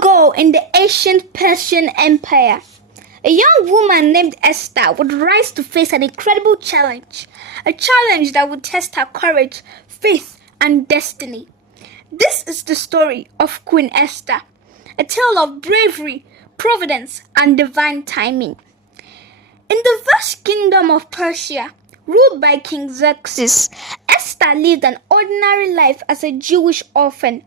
ago, in the ancient Persian Empire, a young woman named Esther would rise to face an incredible challenge, a challenge that would test her courage, faith, and destiny. This is the story of Queen Esther, a tale of bravery, providence, and divine timing. In the vast kingdom of Persia, ruled by King Xerxes, Esther lived an ordinary life as a Jewish orphan.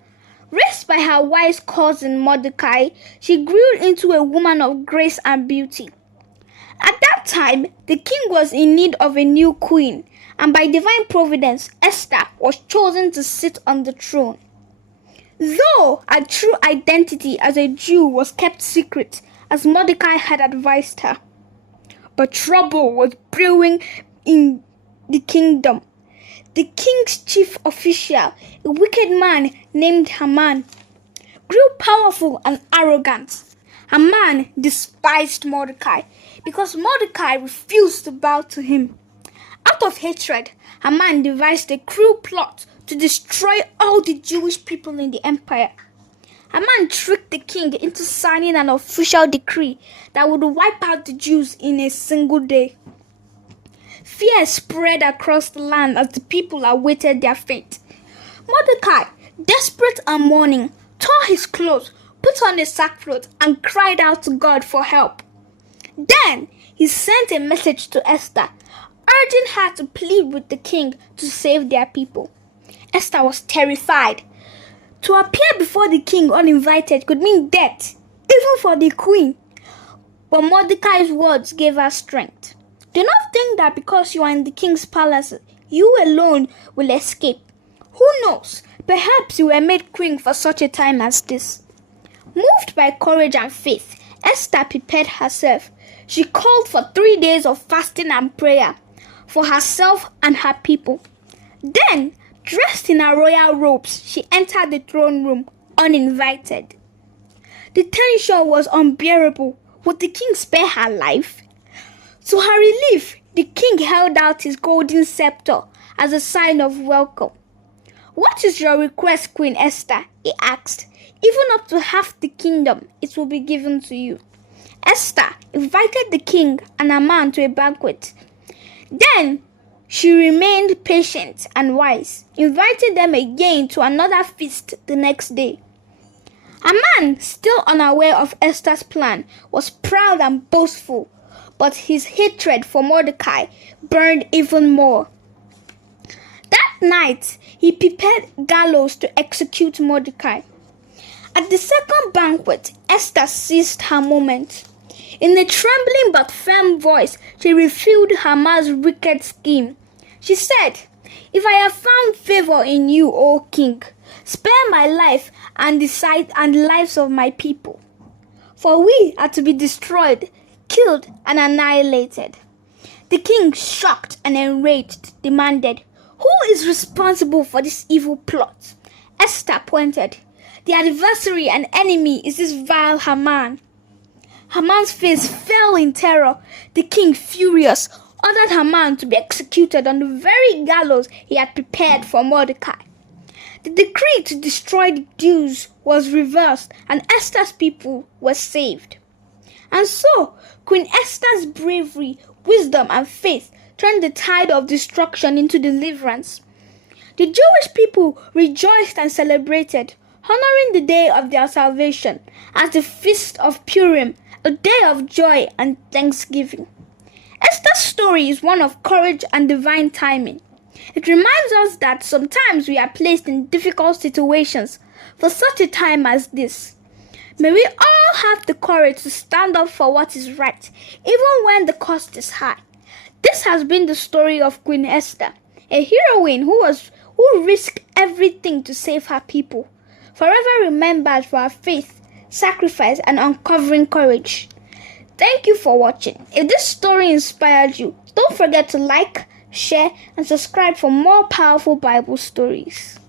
Raised by her wise cousin Mordecai, she grew into a woman of grace and beauty. At that time, the king was in need of a new queen, and by divine providence, Esther was chosen to sit on the throne. Though her true identity as a Jew was kept secret, as Mordecai had advised her. But trouble was brewing in the kingdom. The king's chief official, a wicked man named Haman, grew powerful and arrogant. Haman despised Mordecai because Mordecai refused to bow to him. Out of hatred, Haman devised a cruel plot to destroy all the Jewish people in the empire. Haman tricked the king into signing an official decree that would wipe out the Jews in a single day. Fear spread across the land as the people awaited their fate. Mordecai, desperate and mourning, tore his clothes, put on a sackcloth, and cried out to God for help. Then he sent a message to Esther, urging her to plead with the king to save their people. Esther was terrified. To appear before the king uninvited could mean death, even for the queen. But Mordecai's words gave her strength. Do not think that because you are in the king's palace, you alone will escape. Who knows? Perhaps you were made queen for such a time as this. Moved by courage and faith, Esther prepared herself. She called for 3 days of fasting and prayer for herself and her people. Then, dressed in her royal robes, she entered the throne room uninvited. The tension was unbearable. Would the king spare her life? To her relief, the king held out his golden scepter as a sign of welcome. "What is your request, Queen Esther?" he asked. "Even up to half the kingdom, it will be given to you." Esther invited the king and Haman to a banquet. Then she remained patient and wise, invited them again to another feast the next day. Haman, still unaware of Esther's plan, was proud and boastful, but his hatred for Mordecai burned even more. That night, he prepared gallows to execute Mordecai. At the second banquet, Esther seized her moment. In a trembling but firm voice, she revealed Haman's wicked scheme. She said, "If I have found favor in you, O king, spare my life and the lives of my people. For we are to be destroyed, killed, and annihilated." The king, shocked and enraged, demanded, "Who is responsible for this evil plot?" Esther pointed. "The adversary and enemy is this vile Haman." Haman's face fell in terror. The king, furious, ordered Haman to be executed on the very gallows he had prepared for Mordecai. The decree to destroy the Jews was reversed, and Esther's people were saved. And so, Queen Esther's bravery, wisdom, and faith turned the tide of destruction into deliverance. The Jewish people rejoiced and celebrated, honoring the day of their salvation as the Feast of Purim, a day of joy and thanksgiving. Esther's story is one of courage and divine timing. It reminds us that sometimes we are placed in difficult situations for such a time as this. May we all have the courage to stand up for what is right, even when the cost is high. This has been the story of Queen Esther, a heroine who risked everything to save her people, forever remembered for her faith, sacrifice, and uncovering courage. Thank you for watching. If this story inspired you, don't forget to like, share, and subscribe for more powerful Bible stories.